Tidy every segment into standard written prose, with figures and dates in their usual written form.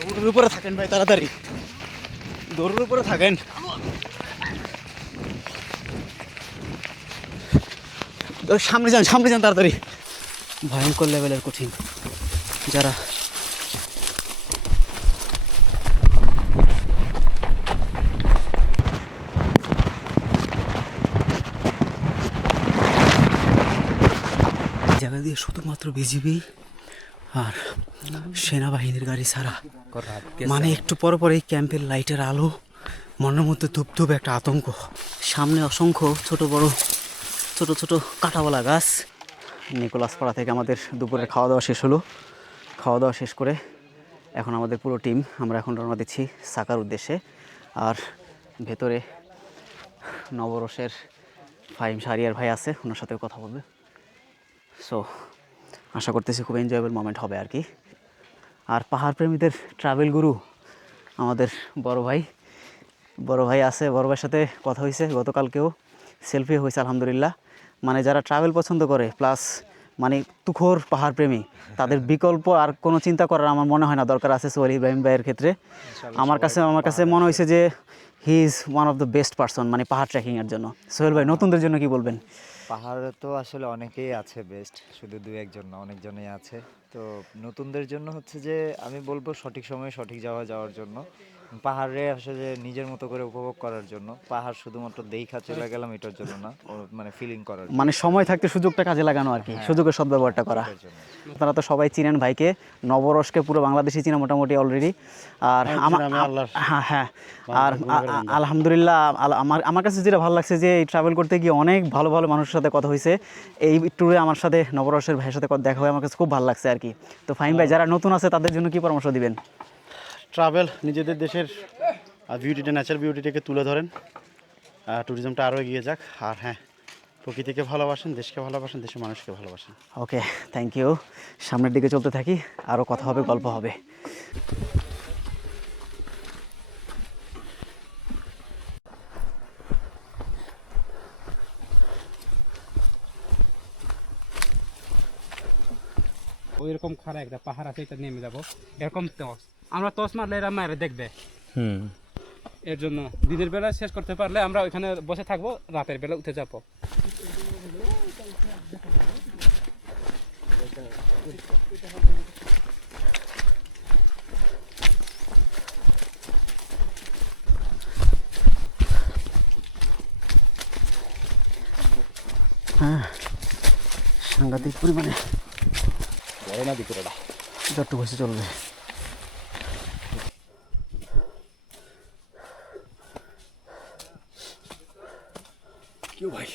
দৌড়ের উপরে থাকেন ভাই, তাড়াতাড়ি দৌড়ের উপরে থাকেন। সামনে যান, সামনে যান তাড়াতাড়ি। ভয়ঙ্কর লেভেলের কঠিন। যারা জায়গা দিয়ে শুধুমাত্র বিজিবি আর সেনাবাহিনীর গাড়ি ছাড়া, মানে একটু পর পর এই ক্যাম্পের লাইটের আলো মনের মধ্যে ধূপ ধূপ একটা আতঙ্ক। সামনে অসংখ্য ছোট বড় ছোট ছোট কাঁটাওয়ালা গাছ। নিকোলাস পাড়া থেকে আমাদের দুপুরের খাওয়া দাওয়া শেষ হলো। খাওয়া দাওয়া শেষ করে এখন আমাদের পুরো টিম আমরা এখন রওনা দিচ্ছি সাকার উদ্দেশ্যে। আর ভেতরে নবরসের ফাহিম শাহরিয়ার ভাই আছে, ওনার সাথেও কথা বলবে। সো আশা করতেছি খুব এনজয়েবল মোমেন্ট হবে আর কি। আর পাহাড় প্রেমীদের ট্রাভেল গুরু আমাদের বড় ভাই আছে। বড় ভাইয়ের সাথে কথা হয়েছে গতকালকেও, সেলফি হয়েছে আলহামদুলিল্লাহ। মানে যারা ট্রাভেল পছন্দ করে প্লাস মানে তুখোর পাহাড় প্রেমী, তাদের বিকল্প আর কোনো চিন্তা করার আমার মনে হয় না দরকার আছে সোহেল ইব্রাহিম ভাইয়ের ক্ষেত্রে। আমার কাছে মনে হয়েছে যে he is one of the best person মানে পাহাড় ট্রেকিংয়ের জন্য। সোহেল ভাই, নতুনদের জন্য কি বলবেন? পাহাড়ে তো আসলে অনেকেই আছে বেস্ট, শুধু দু একজন না, অনেকজনই আছে। তো নতুনদের জন্য হচ্ছে যে আমি বলবো সঠিক সময়ে সঠিক জায়গায় যাওয়ার জন্য, পাহাড়ে আসলে নিজের মতো করে উপভোগ করার জন্য। পাহাড় শুধুমাত্র দেখা চলে গেলাম এটার জন্য না, মানে ফিলিং করার জন্য। মানে সময় থাকতে সুযোগটা কাজে লাগানো আর কি, সুযোগের সদ্ব্যবহারটা করা। এটার জন্য। আপনারা তো সবাই চিনেন ভাইকে, নবরসকে পুরো বাংলাদেশি চিনে মোটামুটি অলরেডি। আর হ্যাঁ আর আলহামদুলিল্লাহ আমার কাছে যেটা ভালো লাগছে যে এই ট্রাভেল করতে গিয়ে অনেক ভালো ভালো মানুষের সাথে কথা হয়েছে। এই ট্যুরে আমার সাথে নবরসের ভাইয়ের সাথে দেখা হয়ে আমার কাছে খুব ভালো লাগছে আর কি। তো ফাহিম ভাই, যারা নতুন আছে তাদের জন্য কি পরামর্শ দিবেন? ট্রাভেল, নিজেদের দেশের বিউটিটা, ন্যাচারাল বিউটিটাকে তুলে ধরেন, ট্যুরিজমটা আরও এগিয়ে যাক। আর হ্যাঁ, প্রকৃতিকে ভালোবাসেন, দেশকে ভালোবাসেন, দেশের মানুষকে ভালোবাসেন। ওকে, থ্যাংক ইউ। সামনের দিকে চলতে থাকি, আরও কথা হবে, গল্প হবে। ওইরকম খাড়া একটা পাহাড় আছে, এটা নেমে যাবো। এরকম টস, আমরা টস মারলে এরা মারে দেখবে। এর জন্য দিনের বেলা শেষ করতে পারলে আমরা ওইখানে বসে থাকবো, রাতের বেলা উঠে যাবো। হ্যাঁ, সাংঘাতিক পরিমাণে বড় না ভিতরেটা যতটুকু বসে চলবে। কেউ ভাই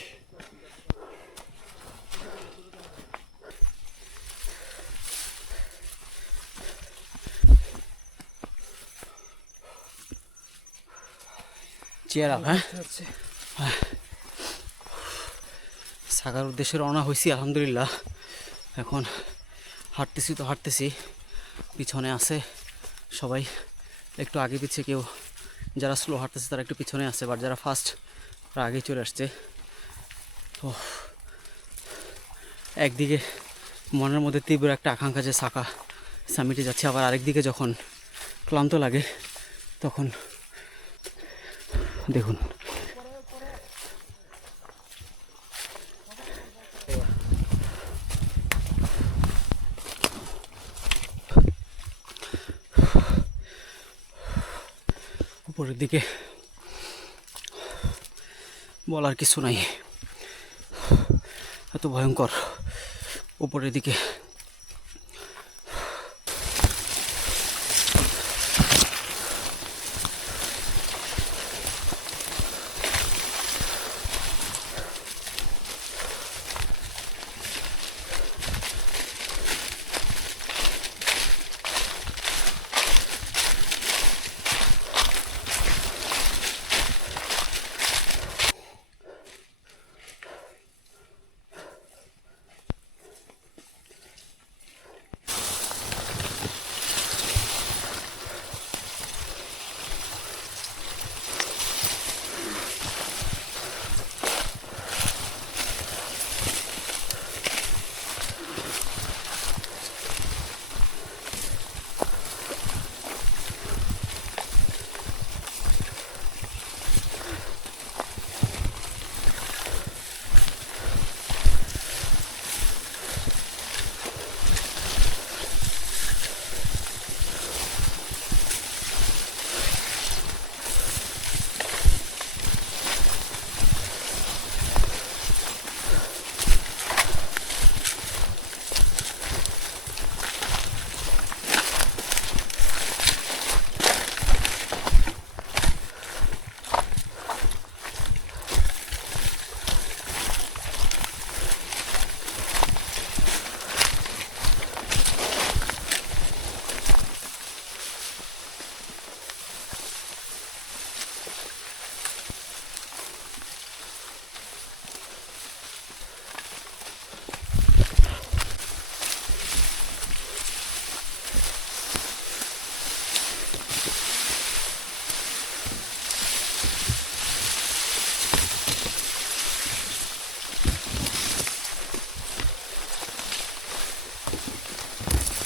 চেয়ার আপ। হ্যাঁ, সাকার উদ্দেশ্যে রওনা হয়েছি আলহামদুলিল্লাহ। এখন হাঁটতেছি, পিছনে আছে সবাই একটু আগে পিছিয়ে, কেউ যারা স্লো হাঁটতেছে তারা একটু পিছনে আছে, বাট যারা ফাস্ট তারা আগেই চলে আসছে। তো একদিকে মনের মধ্যে তীব্র একটা আকাঙ্ক্ষা যে সাকা সামিটে যাচ্ছে, আবার আরেকদিকে যখন ক্লান্ত লাগে তখন দেখুন উপরের দিকে বলার কিছু নাই, এত ভয়ঙ্কর উপরের দিকে।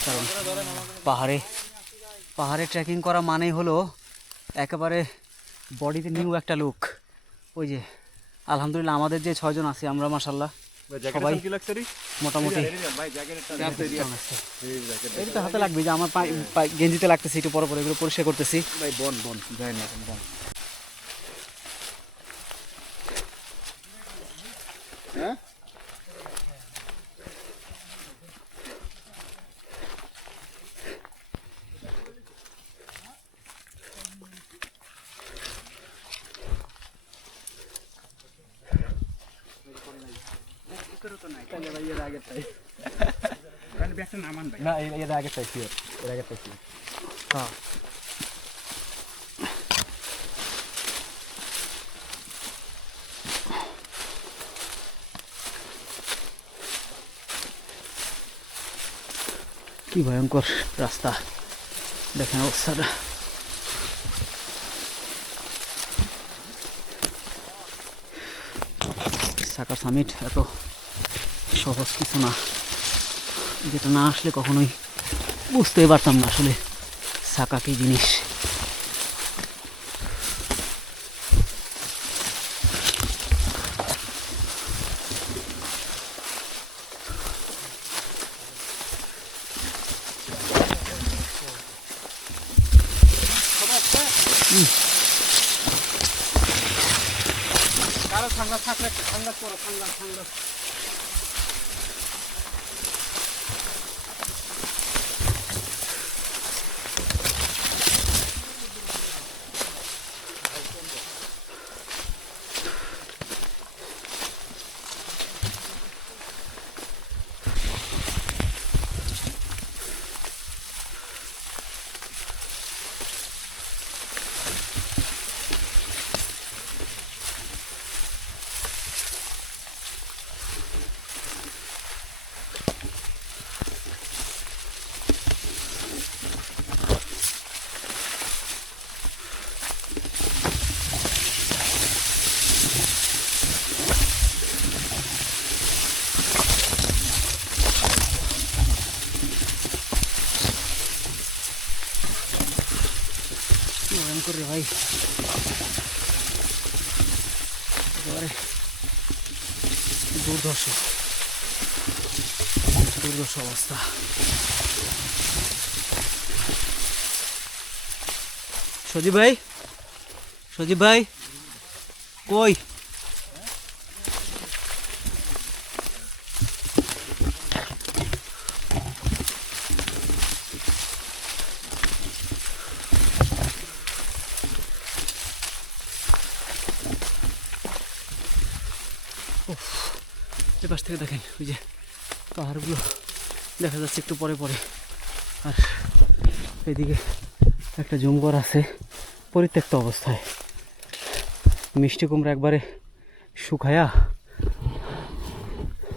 কারণ পাহাড়ে পাহাড়ে ট্রেকিং করা মানেই হলো একেবারে বডিতে নিউ একটা লুক। ওই যে আলহামদুলিল্লাহ আমাদের যে 6 জন আছি আমরা মাশাআল্লাহ সবাই মোটামুটি এটা তো হাতে লাগবে, যে আমার গেঞ্জিতে লাগতেছে একটু পরে পরে এগুলো পরিষ্কার করতেছি। না এর আগে চাইছি, এর আগে চাইছি। হ্যাঁ কি ভয়ঙ্কর রাস্তা, দেখেন অবস্থাটা। সাকা সামিট এত সহজ কিছু না, যেটা না আসলে কখনোই বুঝতেই পারতাম না আসলে সাকা কি জিনিস। কারো সাংঘাত থাকলে সাংঘাত করো, সাংঘাত সাংঘাত। ভয়ঙ্কর রে ভাই, একেবারে দুর্ধর্ষ দুর্ধর্ষ অবস্থা। সজীব ভাই, সজীব ভাই কই? এপাশ থেকে দেখেন ওই যে পাহাড়গুলো দেখা যাচ্ছে একটু পরে পরে, আর এদিকে একটা জমঘর আছে পরিত্যক্ত অবস্থায়, মিষ্টি কুমড়া একবারে শুকায়া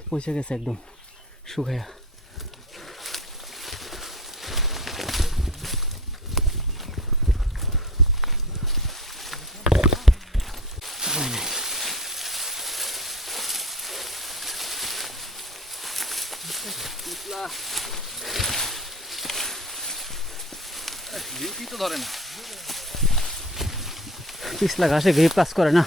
পৌঁছে গেছে, একদম শুকায়া। পিছলা ঘাসে গ্রিপ কাজ করে না।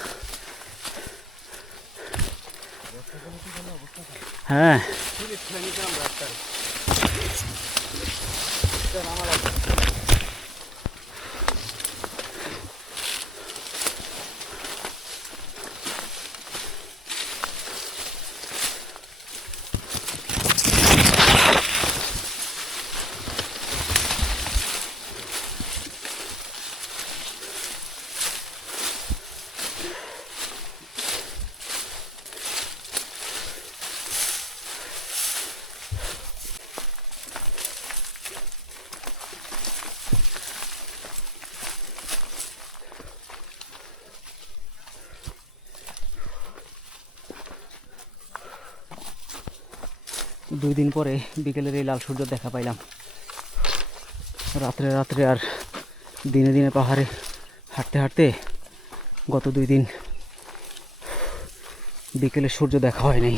হ্যাঁ দুই দিন পরে বিকেলের এই লাল সূর্য দেখা পাইলাম। রাত্রে রাত্রে আর দিনে দিনে পাহাড়ে হাঁটতে হাঁটতে গত 2 দিন বিকেলের সূর্য দেখা হয় নাই।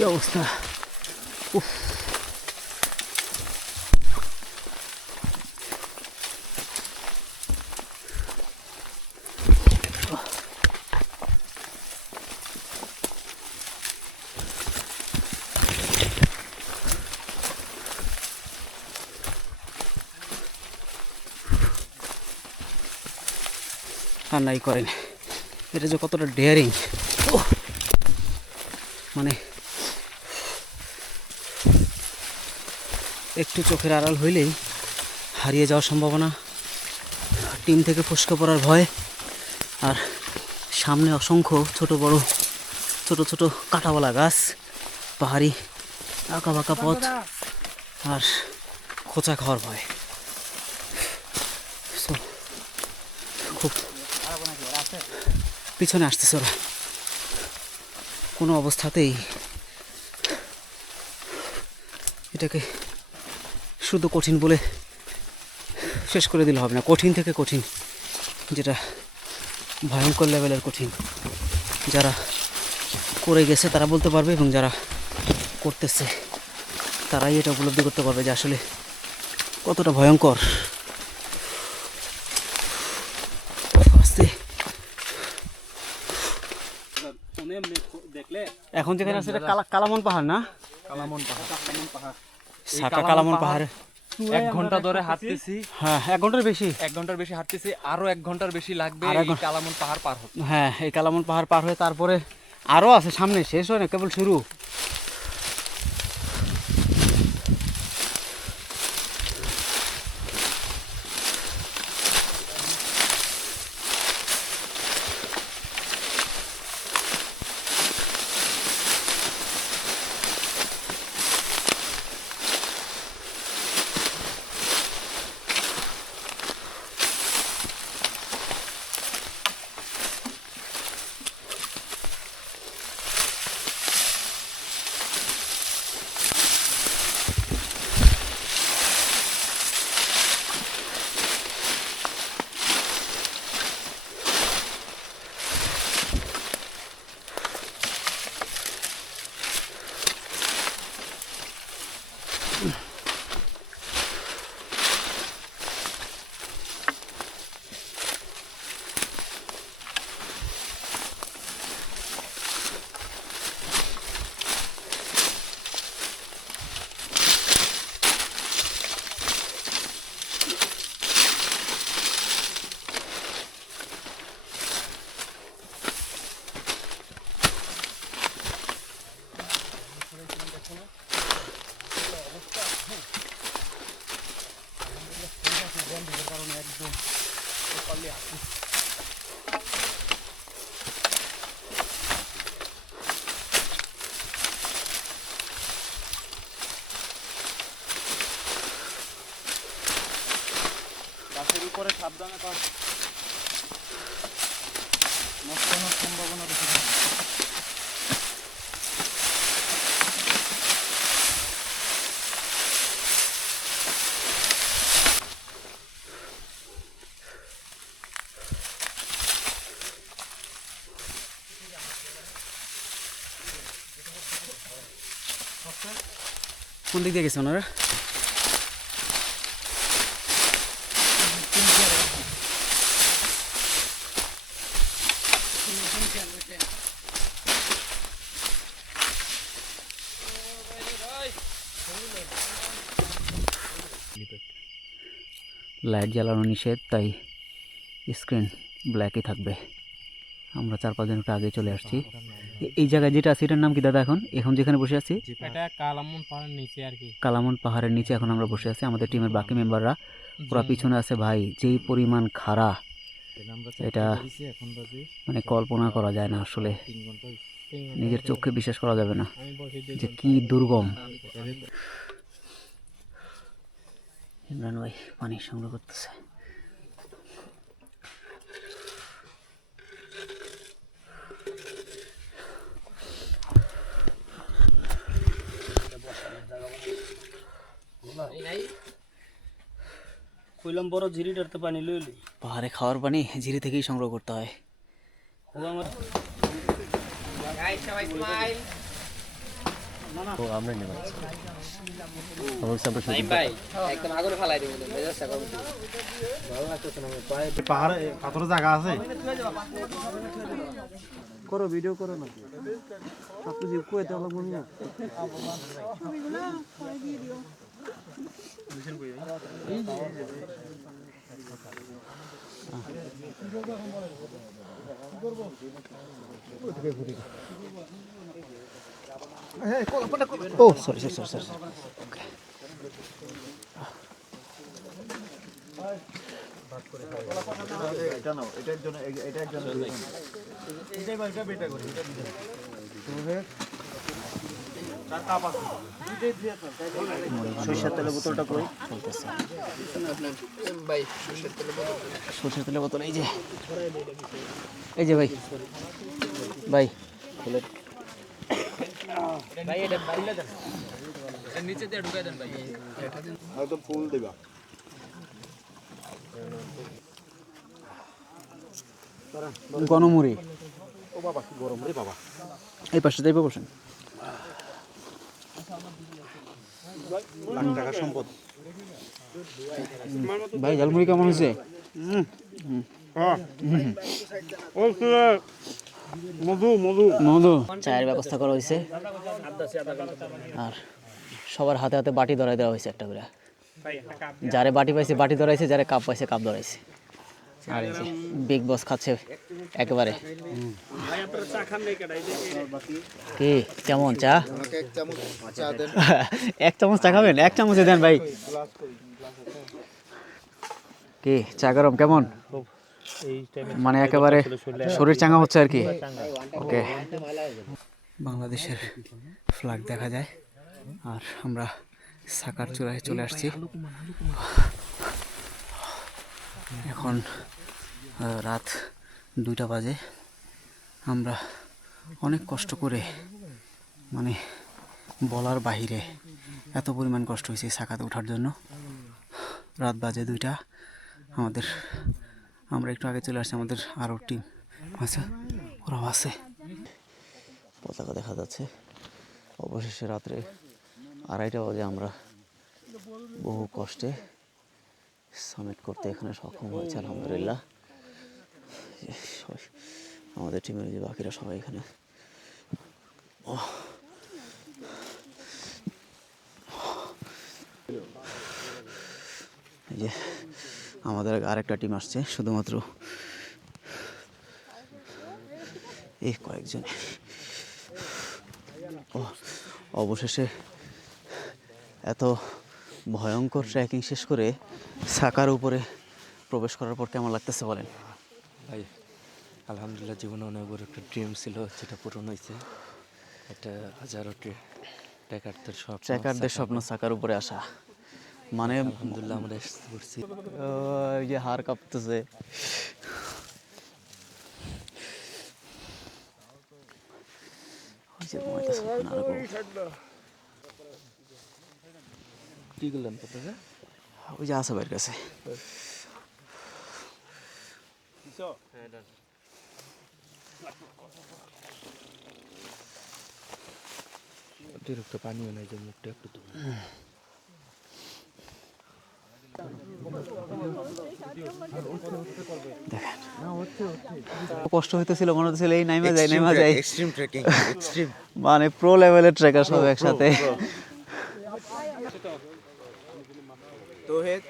কি অবস্থা! উফ, আর নাই করেন। এটা যে কতটা ডেয়ারিং, মানে একটু চোখের আড়াল হইলেই হারিয়ে যাওয়ার সম্ভাবনা, টিম থেকে ফসকে পড়ার ভয়, আর সামনে অসংখ্য ছোট বড় ছোট ছোট কাঁটাওয়ালা গাছ, পাহাড়ি আঁকা বাঁকা পথ, আর খোঁচা খাওয়ার ভয়। So, খুব পিছনে আসতেছে ওরা, কোনো অবস্থাতেই এটাকে শুধু কঠিন বলে শেষ করে দিলে হবে না। কঠিন থেকে কঠিন, যেটা ভয়ঙ্কর লেভেলের কঠিন। যারা করে গেছে তারা বলতে পারবে, এবং যারা করতেছে তারাই এটা উপলব্ধি করতে পারবে যে আসলে কতটা ভয়ঙ্কর। আস্তে এখন যেখানে আছে এটা কালামন পাহাড় না? কালামন পাহাড়। সাকা কালামন পাহাড়। 1 ঘন্টা ধরে হাঁটতেছি। হ্যাঁ, 1 ঘন্টার বেশি। 1 ঘন্টার বেশি হাঁটতেছি, আরো 1 ঘন্টার বেশি লাগবে আর এই কালামন পাহাড় পার হতে। হ্যাঁ, এই কালামন পাহাড় পার হয়ে তারপরে আরও আছে সামনে, শেষ হয় না, কেবল শুরু। গাছের উপরে সাবধানে কাজ, নষ্ট হওয়ার সম্ভাবনা বেশি থাকে। কোন দিক দিয়ে গেছে ওনারা? লাইট জ্বালানো নিষেধ, তাই স্ক্রিন ব্ল্যাকই থাকবে। আমরা 4-5 জন একটু আগে চলে আসছি। এই জায়গায় যেটা আছে এটার নাম কি দাদা? এখন যেখানে বসে আছি এটা কালামন পাহাড়ের নিচে আর কি। কালামন পাহাড়ের নিচে এখন আমরা বসে আছি। আমাদের টিমের বাকি মেম্বাররা পুরা পিছনে আছে। ভাই, যেই পরিমাণ খাড়া, এটা মানে কল্পনা করা যায় না আসলে, নিজের চোখে বিশ্বাস করা যাবে না যে কি দুর্গম। ইমরান ভাই পানি সংগ্রহ করতেছে। কইলাম বড় ঝিরিটাতে পানি লইলি, পাহাড়ে খাওয়ার পানি ঝিরি থেকেই সংগ্রহ করতে হয়। ও আমার পাহাড়ে পাথরের জায়গা আছে করো ভিডিও করো না সব কিছু কুয়েতে হলো মনে না ও সরি সরি সরি সরি এটা নাও, এটার জন্য এটার জন্য সরিষার তেলের বোতলটা কই সরিষার তেলের বোতল এই যে ভাই ভাই নিচে দিয়ে ঢুকাই দেন ভাই। একদম ফুল দিবা গণমুড়ি ও বাবা কি গরম রে বাবা এই পাশে যাইবে বসেন লাখ টাকার সম্পদ ভাই ঝালমুড়ি কেমন হয়েছে মধু মধু মধু চায়ের ব্যবস্থা করা হয়েছে আর সবার হাতে হাতে বাটি ধরাই দেওয়া হয়েছে একটা করে যারে বাটি পাইছে বাটি ধরাইছে যারে কাপ পাইছে কাপ ধরাইছে আর এই যে বিগ বস খাচ্ছে একেবারে কি কেমন চা এক চামচ চা খাবেন এক চামচে দেন ভাই কি চা গরম কেমন মানে একেবারে শরীর চাঙ্গা হচ্ছে আর কি ওকে বাংলাদেশের ফ্ল্যাগ দেখা যায় আর আমরা সাকার চূড়ায় চলে আসছি এখন রাত 2টা বাজে আমরা অনেক কষ্ট করে মানে বলার বাহিরে এত পরিমাণ কষ্ট হয়েছে সাকাতে ওঠার জন্য রাত বাজে 2টা আমরা একটু আগে চলে আসছি আমাদের আরও টিম আছে ওরাও আছে পতাকা দেখা যাচ্ছে অবশেষে রাত্রে 2:30 বাজে আমরা বহু কষ্টে সামিট করতে এখানে সক্ষম হয়েছে আলহামদুলিল্লাহ আমাদের টিমের যে বাকিরা সবাই এখানে এই যে আমাদের আরেকটা টিম আসছে শুধুমাত্র এই কয়েকজন অবশেষে এত ভয়ঙ্কর ট্রেকিং শেষ করে সাকার উপরে প্রবেশ করার পর কেমন লাগতেছে বলেন ভাই আলহামদুলিল্লাহ জীবনে অনেক বড় একটা ড্রিম ছিল যেটা পূরণ হয়েছে একটা হাজারো ট্রেকারদের স্বপ্ন সাকার উপরে আসা মানে আলহামদুলিল্লাহ আমরা এসে পড়ছি ওই যে হাড় কাঁপতেছে ওই যে ঘুমাইতেছে আরো কি করলেন আপনারা ওই যে আসে বাইরের কাছে অতিরিক্ত পানিও নাই যে মুখটা একটু কষ্ট হইতেছিল মনে হচ্ছিল এই নাইমা যায় এক্সট্রিম ট্রেকিং এক্সট্রিম মানে প্রো লেভেলের ট্রেকার সব একসাথে তোহেদ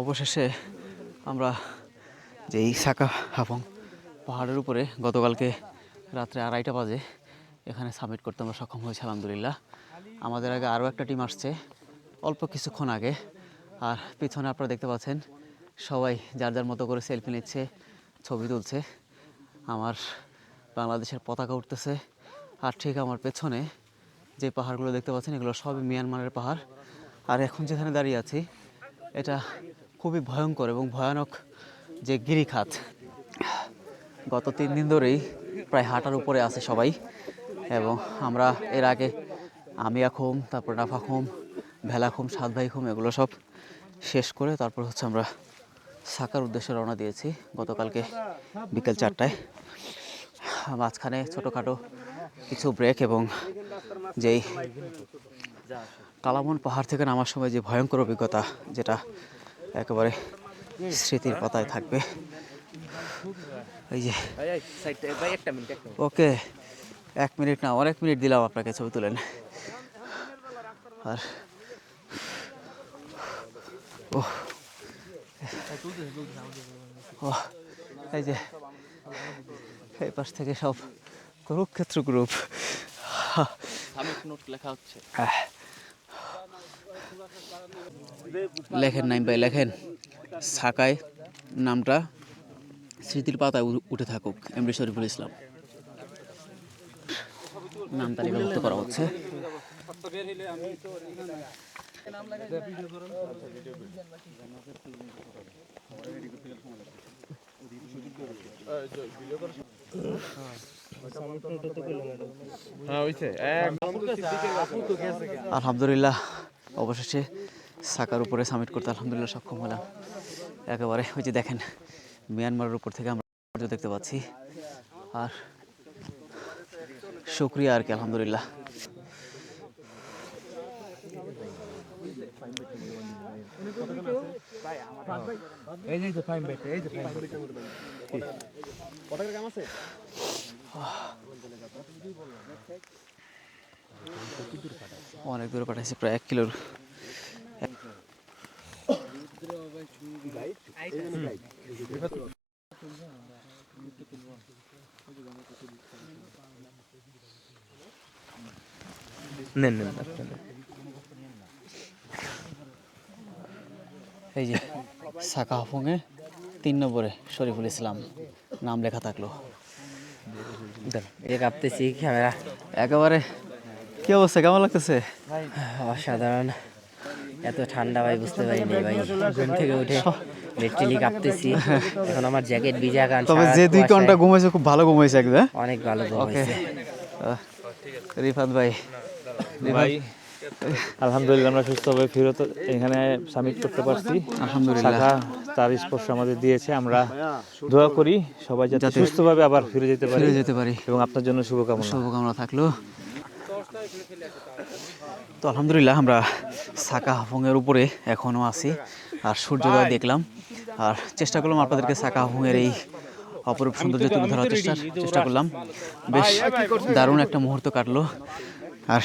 অবশেষে আমরা যেই সাকা হাফং পাহাড়ের উপরে গতকালকে রাত্রে 2:30 বাজে এখানে সাবমিট করতে আমরা সক্ষম হয়েছি আলহামদুলিল্লাহ আমাদের আগে আরও একটা টিম আসছে অল্প কিছুক্ষণ আগে আর পিছনে আপনারা দেখতে পাচ্ছেন সবাই যার যার মতো করে সেলফি নিচ্ছে ছবি তুলছে আমার বাংলাদেশের পতাকা উঠতেছে আর ঠিক আমার পেছনে যে পাহাড়গুলো দেখতে পাচ্ছেন এগুলো সবই মিয়ানমারের পাহাড় আর এখন যেখানে দাঁড়িয়ে আছি এটা খুবই ভয়ঙ্কর এবং ভয়ানক যে গিরিখাত গত 3 দিন ধরেই প্রায় হাঁটার উপরে আছে সবাই এবং আমরা এর আগে আমিয়া খুম তারপর নাফা খুম ভেলা খুম সাত ভাই খুম এগুলো সব শেষ করে তারপর হচ্ছে আমরা সাকার উদ্দেশ্যে রওনা দিয়েছি গতকালকে বিকেল 4টায়। মাঝখানে ছোটোখাটো কিছু ব্রেক এবং যেই কালামন পাহাড় থেকে নামার সময় যে ভয়ঙ্কর অভিজ্ঞতা, যেটা একেবারে স্মৃতির পাতায় থাকবে। এই যে ওকে, 1 মিনিট না, অনেক মিনিট দিলাম আপনাকে, ছবি তুলেন। আর ও এই যে এই পাশ থেকে সব কুরুক্ষেত্র গ্রুপ। লেখা হচ্ছে। লেখেন নাইম ভাই, লেখেন সাকায় নামটা স্মৃতির পাতায় উঠে থাকুক। এমডি শরীফুল ইসলাম নাম তালিকাভুক্ত করা হচ্ছে। আলহামদুলিল্লাহ অবশেষে সাকার উপরে সামিট করতে আলহামদুলিল্লাহ সক্ষম হলাম। একেবারে ওই যে দেখেন মিয়ানমারের উপর থেকে আমরা সূর্য দেখতে পাচ্ছি। আর শুক্রিয়া আর কি, আলহামদুলিল্লাহ। অনেক দূরে পাঠাইছে, প্রায় 1 কিলোর। নেন এই যে সাকা হাফুংয়ে 3 নম্বরে শরীফুল ইসলাম নাম লেখা থাকলো। কাঁপতেছি ক্যামেরা। একেবারে কি অবস্থা, কেমন লাগতেছে? অসাধারণ। এত ঠান্ডা ভাই বুঝতে পারিনি ভাই, ঘুম থেকে উঠে লিটারালি কাঁপতেছি। এখন আমার জ্যাকেট ভিজা, কারণ তবে যে 2 ঘন্টা ঘুমাইছে খুব ভালো ঘুমাইছে একদম। অনেক ভালো ওকে রিফাত ভাই, ভাই আলহামদুলিল্লাহ আমরা সুস্থভাবে ফেরত এখানে সামিট করতে পারছি। আলহামদুলিল্লাহ। শাখা তার স্পর্শ আমাদের দিয়েছে। আমরা দোয়া করি সবাই যাতে সুস্থভাবে আবার ফিরে যেতে পারি এবং আপনার জন্য শুভকামনা থাকলো। তো আলহামদুলিল্লাহ আমরা সাকা হাফুংয়ের উপরে এখনও আছি আর সূর্যোদয় দেখলাম। আর চেষ্টা করলাম আপনাদেরকে সাকা হাফুংয়ের এই অপরূপ সৌন্দর্য তুলে ধরার চেষ্টা করলাম। বেশ দারুণ একটা মুহূর্ত কাটলো। আর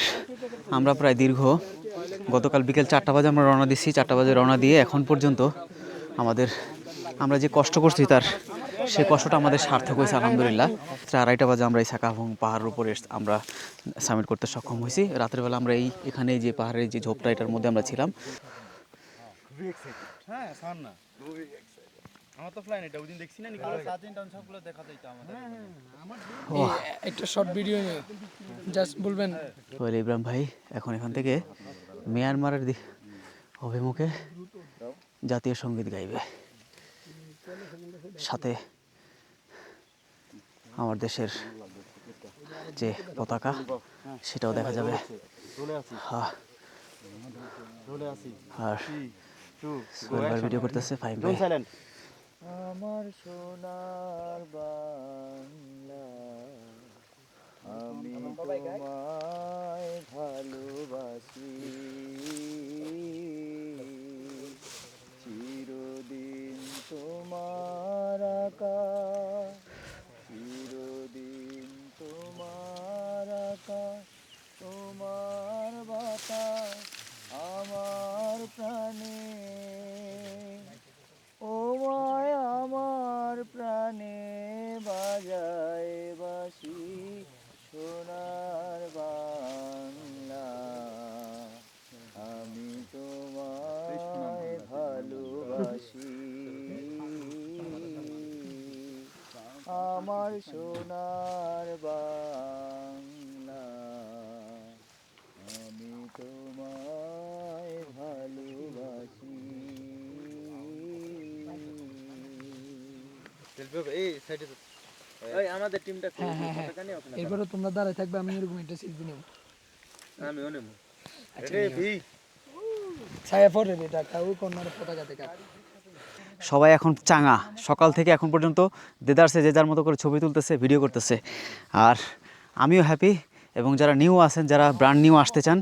আমরা প্রায় গতকাল বিকেল 4টা বাজে আমরা রওনা দিচ্ছি। 4টা বাজে রওনা দিয়ে এখন পর্যন্ত আমরা যে কষ্ট করছি তার সেই কষ্টটা আমাদের সার্থক হয়েছে আলহামদুলিল্লাহ। 2:30 বাজে আমরা এই সাকা হাফুং পাহাড়ের উপরে আমরা সামিট করতে সক্ষম হয়েছি। রাতের বেলা আমরা এখানে যে পাহাড়ের যে ঝোপটা, এটার মধ্যে আমরা ছিলাম। একটা শর্ট ভিডিও জাস্ট বলবেন। সোহেল ইব্রাহিম ভাই এখন এখান থেকে মিয়ানমারের অভিমুখে জাতীয় সঙ্গীত গাইবে, সাথে আমার দেশের যে পতাকা সেটাও দেখা যাবে। আর সোহেল ভাই ভিডিও করতেছে, ফাইম ভাই। আমার সোনার বাংলা, আমি তোমায় ভালোবাসি, চিরদিন তোমার আকাশ, চিরদিন তোমার আকাশ, তোমার বাতাস আমার প্রাণে, ও মায় আমার প্রাণে বাজায় বাঁশি, সোনার বাংলা, আমি তোমায় ভালোবাসি, আমার সোনার বাংলা, আমি তোমায় ভালোবাসি। আমাদের টিমটা এরপরে তোমরা দাঁড়ায় থাকবে, আমি এরকম একটা সেলফি নেব। আমিও নেব। ছায়া পড়ে এটা ওই কর্নার পতাকা থেকে। সবাই এখন চাঙা, সকাল থেকে এখন পর্যন্ত দেদারসে যে যার মতো করে ছবি তুলতেছে, ভিডিও করতেছে। আর আমিও হ্যাপি, এবং যারা নিউ আছেন, যারা ব্র্যান্ড নিউ আসতে চান,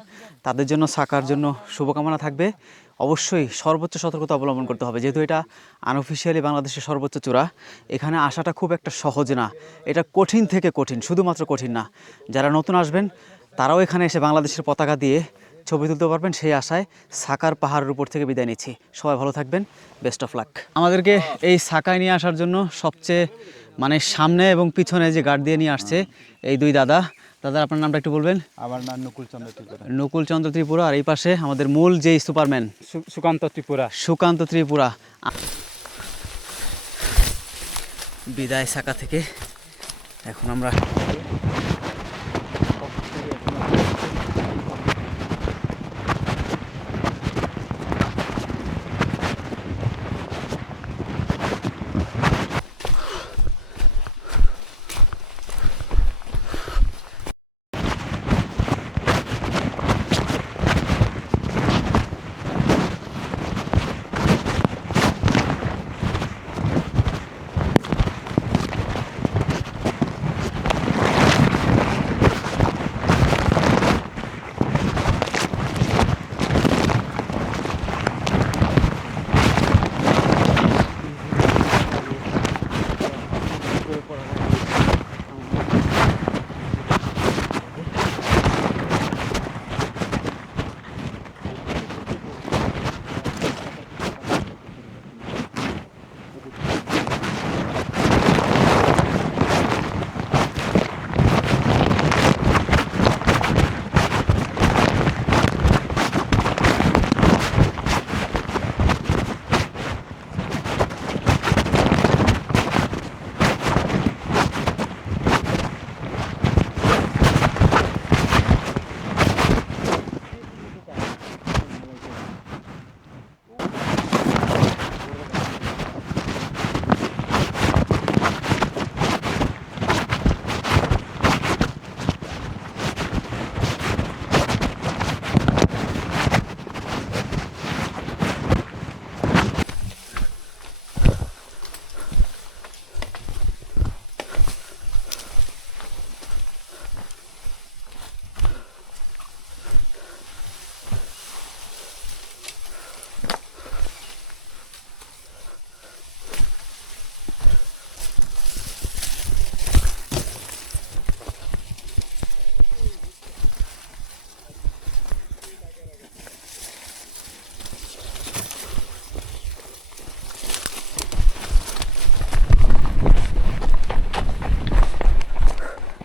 তাদের জন্য সাকার জন্য শুভকামনা থাকবে। অবশ্যই সর্বোচ্চ সতর্কতা অবলম্বন করতে হবে, যেহেতু এটা আনঅফিসিয়ালি বাংলাদেশের সর্বোচ্চ চূড়া। এখানে আসাটা খুব একটা সহজ না, এটা কঠিন থেকে কঠিন, শুধুমাত্র কঠিন না। যারা নতুন আসবেন তারাও এখানে এসে বাংলাদেশের পতাকা দিয়ে ছবি তুলতে পারবেন, সেই আশায় সাকার পাহাড়ের উপর থেকে বিদায় নিচ্ছি। সবাই ভালো থাকবেন, বেস্ট অফ লাক। আমাদেরকে এই সাকায় নিয়ে আসার জন্য সবচেয়ে সামনে এবং পিছনে যে গার্ড দিয়ে নিয়ে আসছে এই দুই দাদা। দাদা, আপনার নামটা একটু বলবেন? আমার নাম নকুল চন্দ্র ত্রিপুরা। নকুল চন্দ্র ত্রিপুরা। আর এই পাশে আমাদের মূল যেই সুপারম্যান সুকান্ত ত্রিপুরা। সুকান্ত ত্রিপুরা। বিদায় সাকা থেকে। এখন আমরা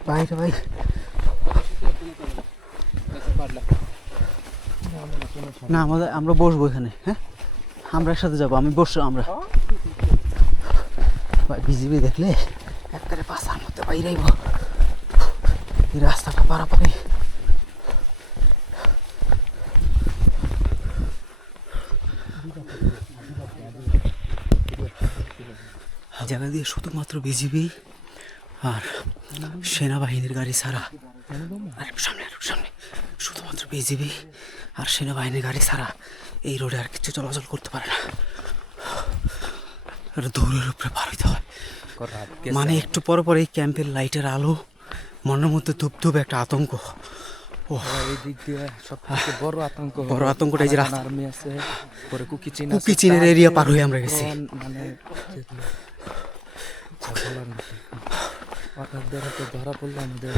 বাইরে ভাই না, আমরা বসবো এখানে। হ্যাঁ, আমরা একসাথে যাবো, আমি বসবো। আমরা বিজিবি দেখলে একবারে পাশার মধ্যে বাইরেইব এই রাস্তাটা পারাপারি। জায়গা দিয়ে শুধুমাত্র বিজিবি আর সেনাবাহিনীর গাড়ি ছাড়া, সামনে সামনে শুধুমাত্র বিজিবি আর সেনাবাহিনীর গাড়ি ছাড়া এই রোডে আর কিছু চলাচল করতে পারে না। দৌড়ের উপরে পার হইতে হয়। একটু পর পর এই ক্যাম্পের লাইটের আলো, মনের মধ্যে ধূপ ধূপ একটা আতঙ্ক। বড় আতঙ্কটা এই যে রাস্তা, কুকিচিনের এরিয়া পার হয়ে আমরা গেছি। ধরা পড়লো আমাদের